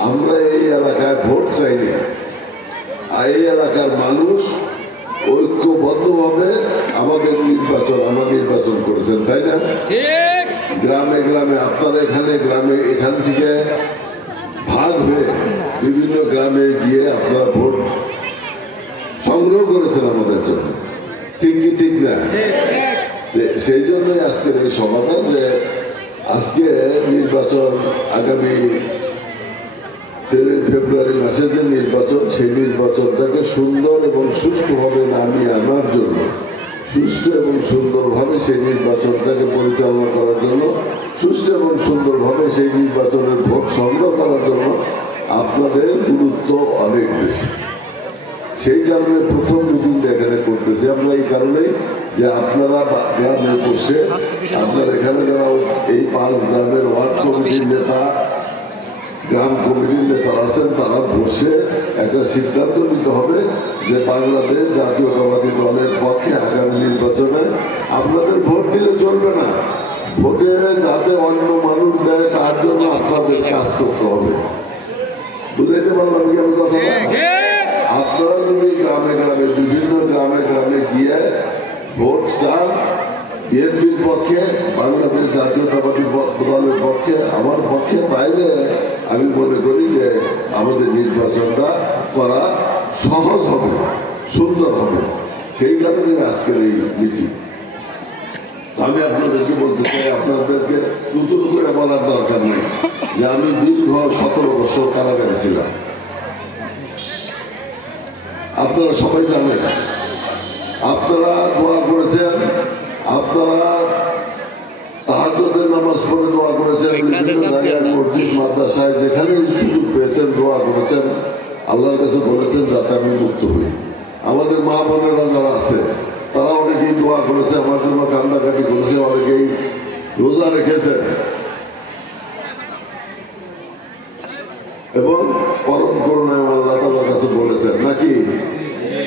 আমরা এই এলাকায় ভোট চাই না আর এই এলাকার মানুষ ঐক্যবদ্ধভাবে আমাদের নির্বাচন আমার নির্বাচন করেছেন তাই না? গ্রামে গ্রামে আপনারা এখানে গ্রামে এখান থেকে ভাগ হয়ে বিভিন্ন গ্রামে গিয়ে আপনারা ভোট সংগ্রহ করেছেন আমাদের জন্য। ঠিক কি ঠিক না? সেই জন্যই আজকের এই সভাটা যে আজকে নির্বাচন আগামী ফেব্রুয়ারি মাসে যে নির্বাচন, সেই নির্বাচনটাকে সুন্দর এবং সুষ্ঠুভাবে নামিয়ে আনার জন্য সুস্থ এবং সুন্দরভাবে সেই নির্বাচনটাকে পরিচালনা করার জন্য সুস্থ এবং সুন্দরভাবে সেই নির্বাচনের ভোট সংগ্রহ করার জন্য আপনাদের গুরুত্ব অনেক বেশি। সেই কারণে প্রথম মিটিংটা এখানে করতেছি আমরা, এই কারণেই যে আপনারা গ্রামে বসে, আপনার এখানে যারা এই পাঁচ গ্রামের ওয়ার্ড কমিটির নেতা গ্রাম কমিটির নেতারা আছেন তারা বসে একটা সিদ্ধান্ত নিতে হবে যে বাংলাদেশ জাতীয়তাবাদী দলের পক্ষে আগামী নির্বাচনে আপনাদের ভোট দিলে চলবে না। ভোটে যাতে অন্য মানুষ দেয় তার জন্য আপনাদের কাজ করতে হবে। বুঝাইতে পারলাম কি আমি কথা? আপনারা যদি গ্রামে গ্রামে বিভিন্ন গ্রামে গ্রামে গিয়ে ভোট চান বিএনপির পক্ষে, বাংলাদেশ জাতীয়তাবাদী দলের পক্ষে, আমার পক্ষে তাইলে আমি মনে করি যে আমাদের নির্বাচনটা করা সহজ হবে, সুন্দর হবে। সেই কারণে আজকের এই মিটিং আমি আপনাদেরকে বলতে চাই, আপনাদেরকে নতুন করে বলার দরকার নেই যে আমি দীর্ঘ সতেরো বছর কারাগারে ছিলাম। আপনারা সবাই জানেন, আপনারা দোয়া করেছেন আপনারা তাহাজ্জুদের নামাজ পড়ে দোয়া করেছেন জায়গায় মসজিদ মাদ্রাসায় যেখানে সুযোগ পেয়েছেন দোয়া করেছেন আল্লাহর কাছে বলেছেন যাতে আমি মুক্ত হই। আমাদের মা বোনেরা যারা আছে তারা অনেকেই দোয়া করেছে আমার জন্য কান্দাকাটি করেছে অনেকেই রোজা রেখেছেন। এবং পরম করুণায় আল্লাহ তাআলার কাছে বলেছেন নাকি?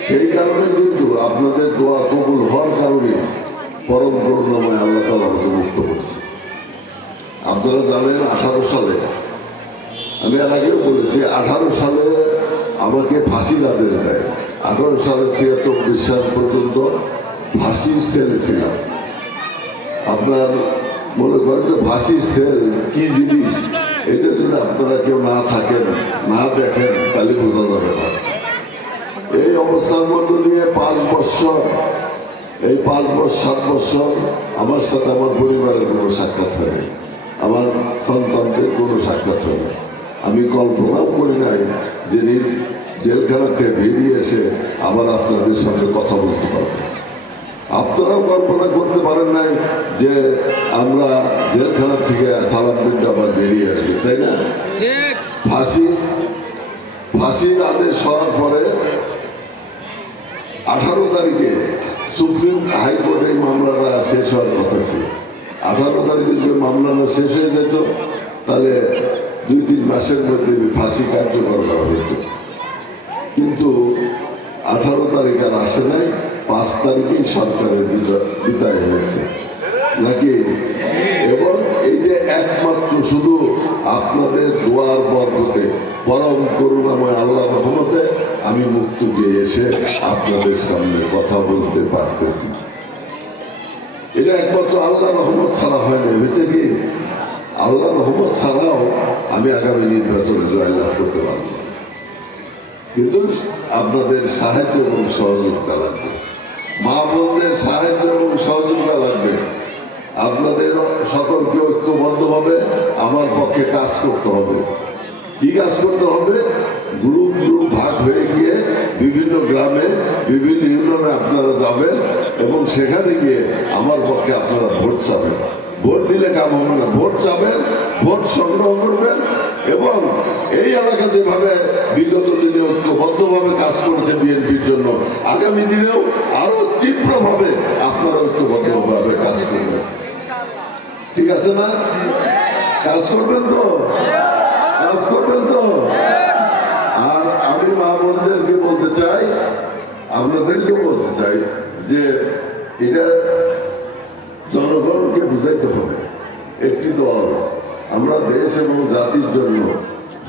সেই কারণে কিন্তু আপনাদের দোয়া কবুল হওয়ার কারণে পরম করুণাময় আল্লাহ তালা আমাকে মুক্ত করেছে। আপনারা জানেন আঠারো সালে, আমি এর আগেও বলেছি, আঠারো সালে আমাকে ফাঁসির আদেশ দেয়। আঠারো সালে থেকে চব্বিশ সাল পর্যন্ত ফাঁসির সেলে ছিলাম আপনার মনে করেন যে ফাঁসির সেল কি জিনিস? এটা যদি আপনারা কেউ না থাকেন, না দেখেন, তাহলে বোঝা যাবে না। এই অবস্থার মধ্য দিয়ে পাঁচ বছর এই পাঁচ বছর সাত বছর আমার সাথে আমার পরিবারের কোনো সাক্ষাৎ হয়নি। আমার সন্তানদের কোনো সাক্ষাৎ হয়নি। আমি কল্পনাও করি নাই যে জেলখানাতে বেরিয়ে এসে আবার আপনাদের সঙ্গে কথা বলতে পারব। আপনারাও কল্পনা করতে পারেন নাই যে আমরা জেলখানা থেকে সালাম পিন্ড আবার বেরিয়ে আসবি তাই না? ফাঁসি ফাঁসির আদেশ হওয়ার পরে আঠারো তারিখে সুপ্রিম হাইকোর্টে মামলাটা শেষ হওয়ার কথা ছিল। আঠারো তারিখে যদি মামলাটা শেষ হয়ে যেত, তাহলে দুই, তিন মাসের মধ্যে ফাঁসি কার্যকর করা হতো। কিন্তু আঠারো তারিখ আর আসে নাই, পাঁচ তারিখেই সরকারের বিদা- বিদায় হয়েছে। নাকি? এবং এইটা একমাত্র শুধু আপনাদের দোয়ার বরকতে পরম করুণাময় আল্লাহ রহমতে আমি মুক্ত দিয়ে এসে আপনাদের সামনে কথা বলতে পারতেছি। এটা একমাত্র আল্লাহ রহমত ছাড়া হয়নি হয়েছে কি? আল্লাহ রহমত ছাড়াও আমি আগামী নির্বাচনে জয়লাভ করতে পারব। না। কিন্তু আপনাদের সাহায্য এবং সহযোগিতা লাগবে। মা বোনদের সাহায্য এবং সহযোগিতা লাগবে। আপনাদের সকলকে ঐক্যবদ্ধভাবে আমার পক্ষে কাজ করতে হবে। কি কাজ করতে হবে? গ্রুপ গ্রুপ ভাগ হয়ে গিয়ে বিভিন্ন গ্রামে বিভিন্ন ইউনিয়নে আপনারা যাবেন এবং সেখানে গিয়ে আমার পক্ষে আপনারা ভোট চাবেন। ভোট দিলে কাম হবে না। ভোট চাবেন, ভোট সংগ্রহ করবেন এবং এই এলাকা যেভাবে বিগত দিনে ঐক্যবদ্ধভাবে কাজ করেছে বিএনপির জন্য, আগামী দিনেও আরও তীব্রভাবে আপনারা ঐক্যবদ্ধভাবে কাজ করবেন। ঠিক আছে না? কাজ করবেন তো? কাজ করবেন তো? আর আমি মা বোনদেরকে বলতে চাই আপনাদেরকে বলতে চাই যে এটা জনগণকে বুঝাইতে হবে। একটি দল আমরা দেশ এবং জাতির জন্য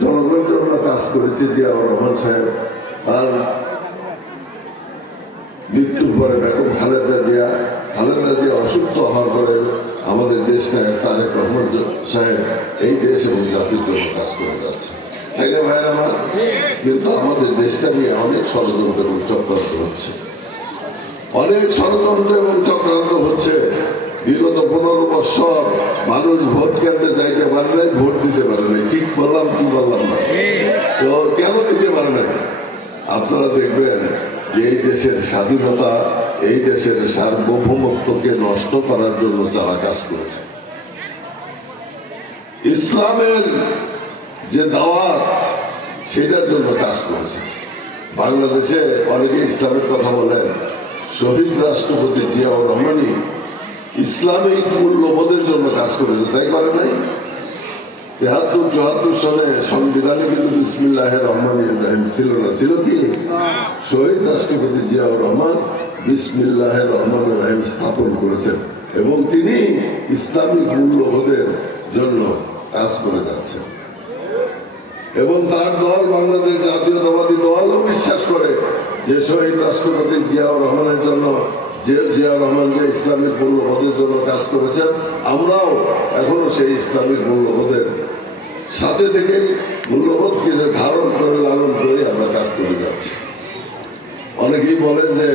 জনগণকে করেছে জিয়াউর রহমান সাহেব। তার মৃত্যুর পরে বেগম খালেদা জিয়া খালেদা জিয়া অসুস্থ হওয়ার পরে আমাদের দেশ নায়ক তারেক রহমান সাহেব। এই দেশ এবং জাতির জন্য কাজ করে যাচ্ছে। তাই না ভাইয়ের আমার, কিন্তু আমাদের দেশটা নিয়ে অনেক ষড়যন্ত্র এবং চক্রান্ত হচ্ছে। অনেক ষড়যন্ত্র এবং চক্রান্ত হচ্ছে। বিগত পনেরো বছর মানুষ ভোট কেন্দ্রে যাইতে পারে নাই, ভোট দিতে পারে নাই। ঠিক বললাম কি বললাম না? তো কেন দিতে পারে না আপনারা দেখবেন যে এই দেশের স্বাধীনতা, এই দেশের সার্বভৌমত্বকে নষ্ট করার জন্য তারা কাজ করেছে। ইসলামের যে দাওয়াত, সেটার জন্য কাজ করেছে। বাংলাদেশে অনেকে ইসলামের কথা বলেন, শহীদ রাষ্ট্রপতি জিয়াউর রহমানই ইসলামিক মূল্যবোধের জন্য কাজ করেছে, তাই করে নাই? তেহাত্তর চুয়াত্তর সনে সংবিধানে কিন্তু বিসমিল্লাহ রহমান ইব্রাহিম ছিল না। ছিল কি? শহীদ রাষ্ট্রপতি জিয়াউর রহমান বিসমিল্লাহ রহমান রহিম স্থাপন করেছেন এবং তিনি ইসলামিক মূল্যবোধের জন্য কাজ করে যাচ্ছেন। এবং তার দল, বাংলাদেশ জাতীয়তাবাদী দলও বিশ্বাস করে যে শহীদ রাষ্ট্রপতি জিয়াউর রহমানের জন্য যে জিয়াউর রহমান যে ইসলামিক মূল্যবোধের জন্য কাজ করেছেন, আমরাও এখনও সেই ইসলামিক মূল্যবোধের সাথে থেকে মূল্যবোধকে যে ধারণ করে, লালন করে আমরা কাজ করে যাচ্ছি। অনেকেই বলেন যে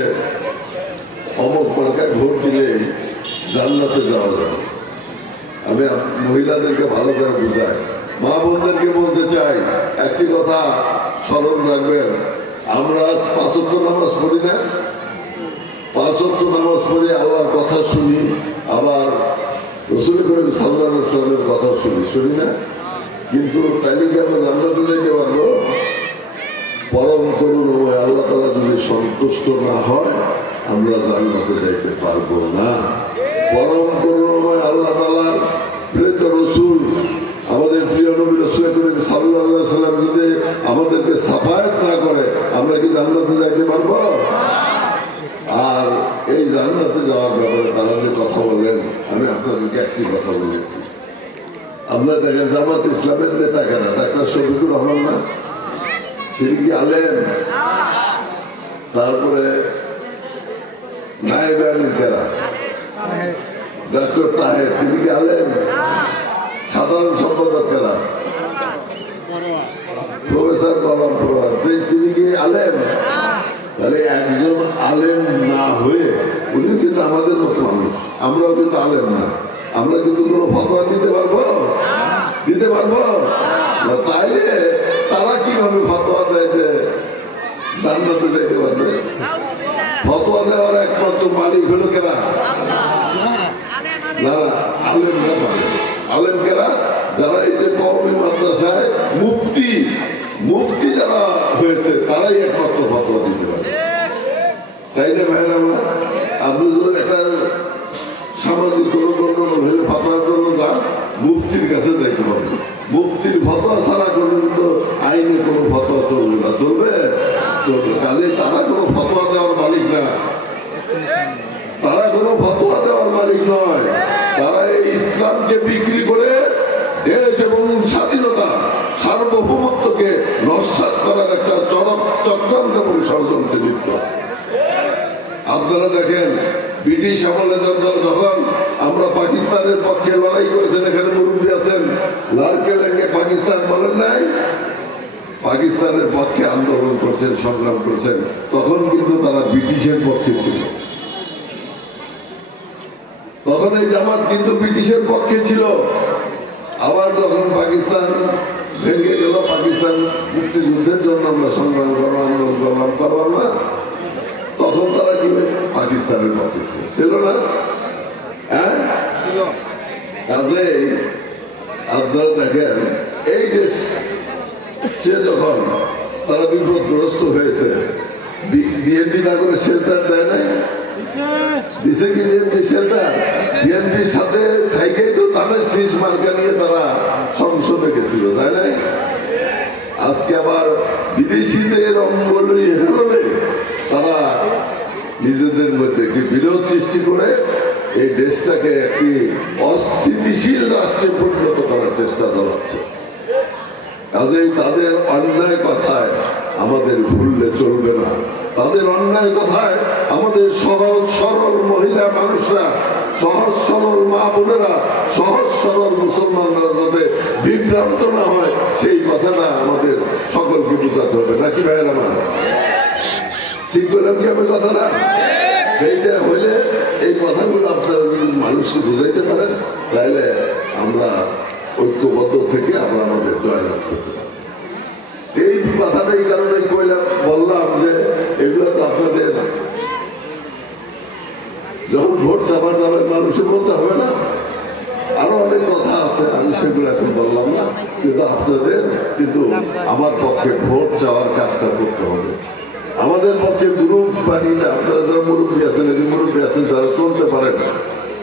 অমক মার্কায় ভোট দিলেই জান্নাতে যাওয়া যাবে। আমি মহিলাদেরকে ভালো করে বুঝাই। মা বোনদেরকে বলতে চাই, একটি কথা স্মরণ রাখবেন, আমরা পাঁচত্ব নামাজ পড়ি না। নামাজ আল্লাহর কথা শুনি, আবার রসুল করিম সাল্লাহ ইসলামের কথা শুনি শুনি না? কিন্তু তাইলে কি আমরা জান্নাতে যেতে পারব? পরম করুণময় আল্লাহ তালা যদি সন্তুষ্ট না হয়, আমরা জান্নাতে যাইতে পারব না। পরম করুণময় আল্লাহ তালার প্রেত রসুল, আমাদের প্রিয় নবী রসুল করিম সাল্লাহ সাল্লাম যদি আমাদেরকে সাফায়াত না করে, আমরা কি জান্নাতে যাইতে পারব? যাওয়ার ব্যাপারে তারা যে কথা বলেন, আমি আপনাদেরকে একটি কথা বলি। আপনারা দেখেন জামাত ইসলামের নেতা কেন? ডাক্তার শফিকুর রহমান না? তিনি কি আলেন তারপরে নায়েব ডক্টর তাহের, তিনি কি আলেন সাধারণ সম্পাদক কেনা প্রফেসর কলাম প্রভাত তিনি কি আলেন তাহলে একজন আলেম না হয়ে উনি কিন্তু আমাদের মতো মানুষ। আমরাও কিন্তু আলেম না। আমরা কিন্তু কোনো ফতোয়া দিতে পারব? দিতে পারব? না তাইলে তারা কীভাবে ফতোয়া দেয় যে জান্নাতে যাইতে পারবে? ফতোয়া দেওয়ার একমাত্র মালিক হলো কেনা না না আলেম না পারে আলেম কেনা যারা এই যে কর্মী মাদ্রাসায় মুক্তি মুক্তি যারা হয়েছে তারাই একমাত্র ফতোয়া পারে তাই না ভাইয়ের আমার আপনি ধরুন একটা সামাজিক কোনো কোনো হলে জন্য যান, মুক্তির কাছে যাইতে হবে। মুক্তির ফতোয়া ছাড়া কিন্তু আইনে কোনো ফতোয়া চলবে না। চলবে? চলবে। কাজে তারা কোনো ফতোয়া দেওয়ার মালিক না তারা কোনো ফতোয়া দেওয়ার মালিক নয় তারা এই ইসলামকে বিক্রি করে দেশ এবং স্বাধীনতা সার্বভৌমত্বকে নস্বাত করার একটা চরম চক্রান্ত এবং ষড়যন্ত্রে লিপ্ত আছে আপনারা দেখেন, ব্রিটিশ আমলে যখন- আমরা পাকিস্তানের পক্ষে লড়াই করেছেন, এখানে মুরব্বী আছেন লারকে পাকিস্তান বলেন নাই? পাকিস্তানের পক্ষে আন্দোলন করছেন, সংগ্রাম করছেন, তখন কিন্তু তারা ব্রিটিশের পক্ষে ছিল। তখন এই জামাত কিন্তু ব্রিটিশের পক্ষে ছিল। আবার যখন পাকিস্তান ভেঙে গেল, পাকিস্তান মুক্তিযুদ্ধের জন্য আমরা সংগ্রাম করলাম, আন্দোলন করলাম করলাম না? তখন তারা কি পাকিস্তানের পক্ষে ছিল না? হ্যাঁ? কাজেই আপনারা দেখেন এই দেশ সে যখন তারা বিপদগ্রস্ত হয়েছে বিএনপি না করে শেল্টার দেয় নাই? দিছে কি বিএনপি শেল্টার বিএনপির সাথে থাইকেই তো তাদের শীষ মার্কা নিয়ে তারা সংসদে গেছিল তাই নাই? আজকে আবার বিদেশিদের অঙ্গলি হেরোলে তারা নিজেদের মধ্যে একটি বিরোধ সৃষ্টি করে এই দেশটাকে একটি অস্থিতিশীল রাষ্ট্রে পরিণত করার চেষ্টা চালাচ্ছে। কাজেই তাদের অন্যায় কথায় আমাদের ভুললে চলবে না। তাদের অন্যায় কথায় আমাদের সহজ সরল মহিলা মানুষরা, সহজ সরল মা বোনেরা, সহজ সরল মুসলমানরা যাতে বিভ্রান্ত না হয়, সেই কথাটা আমাদের সকলকে বোঝাতে হবে। নাকি ভাইয়ের আমার? ঠিক বললাম কি আমি কথাটা? সেইটা হইলে এই কথাগুলো আপনারা যদি মানুষকে বুঝাইতে পারেন, তাহলে আমরা ঐক্যবদ্ধ থেকে আমরা আমাদের জয়লাভ করতে এই কথাটা এই কারণে কইলাম বললাম যে এগুলো তো আপনাদের যখন ভোট চাপা যাবে, মানুষের বলতে হবে না। আরও অনেক কথা আছে, আমি সেগুলো এখন বললাম না। কিন্তু আপনাদের, কিন্তু আমার পক্ষে ভোট চাওয়ার কাজটা করতে হবে। আমাদের পক্ষে গ্রুপ বানিয়ে আপনারা যারা মুরব্বী আছেন, এই মুরব্বী আছেন, যারা চলতে পারেন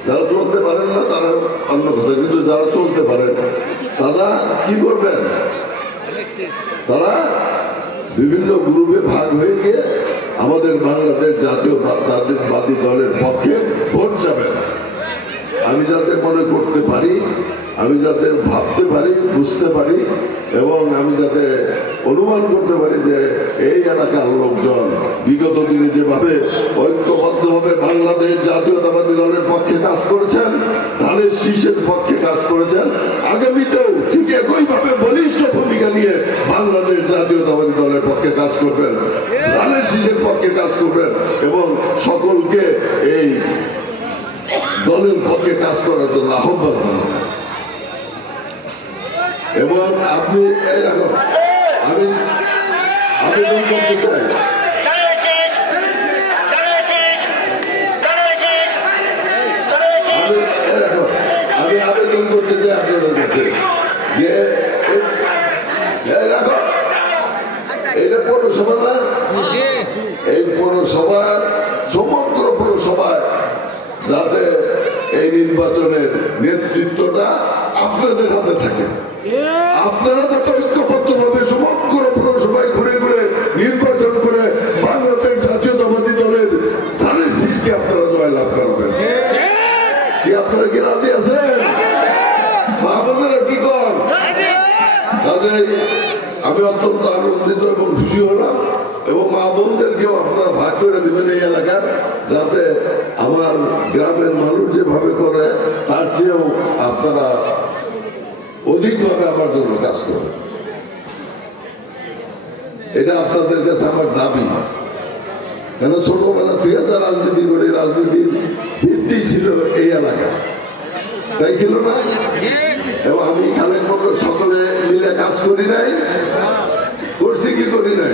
যারা চলতে পারেন না, তারা অন্য কথা। কিন্তু যারা চলতে পারেন, তারা কি করবেন? তারা বিভিন্ন গ্রুপে ভাগ হয়ে গিয়ে আমাদের বাংলাদেশ জাতীয় জাতীয়বাদী দলের পক্ষে ভোট যাবেন আমি যাতে মনে করতে পারি, আমি যাতে ভাবতে পারি, বুঝতে পারি, এবং আমি যাতে অনুমান করতে পারি যে এই এলাকার লোকজন বিগত দিনে যেভাবে ঐক্যবদ্ধভাবে বাংলাদেশ জাতীয়তাবাদী দলের পক্ষে কাজ করেছেন, ধানের শীষের পক্ষে কাজ করেছেন, আগামীতেও ঠিক একইভাবে বলিষ্ঠ ভূমিকা নিয়ে বাংলাদেশ জাতীয়তাবাদী দলের পক্ষে কাজ করবেন, ধানের শীষের পক্ষে কাজ করবেন, এবং সকলকে এই দলের পক্ষে কাজ করার জন্য আহ্বান জানাব। এবং আপনি এরকম আমি আবেদন চাই Dalasis! Dalasis! Dalasis! আমি এরকম আমি আবেদন করতে চাই আপনাদের কাছে যে এরকম এটা পৌরসভা না জি এই পৌরসভার সমগ্র পৌরসভায় যাতে এই নির্বাচনের নেতৃত্বটা আপনাদের হাতে থাকে। আপনারা যাতে ঐক্যবদ্ধভাবে সমগ্র পৌরসভায় ঘুরে ঘুরে নির্বাচন করে বাংলাদেশ জাতীয়তাবাদী দলের ধানের শীর্ষে আপনারা জয়লাভ করবেন। কি আপনারা কি রাজি আছেন? মা বোনেরা কি কর আমি অত্যন্ত আনন্দিত এবং খুশি হলাম এবং মা বোনদেরকেও আপনারা ভাগ করে দেবেন এই এলাকার যাতে আমার গ্রামের মানুষ যেভাবে করে তার চেয়েও আপনারা অধিকভাবে আমার জন্য কাজ করবেন এটা আপনাদের কাছে আমার দাবি। কেন ছোটবেলা থেকে তো রাজনীতি করি, রাজনীতির ভিত্তি ছিল এই এলাকা। তাই ছিল না? এবং আমি খালেক সকলে মিলে কাজ করি নাই, করছি কি করি নাই?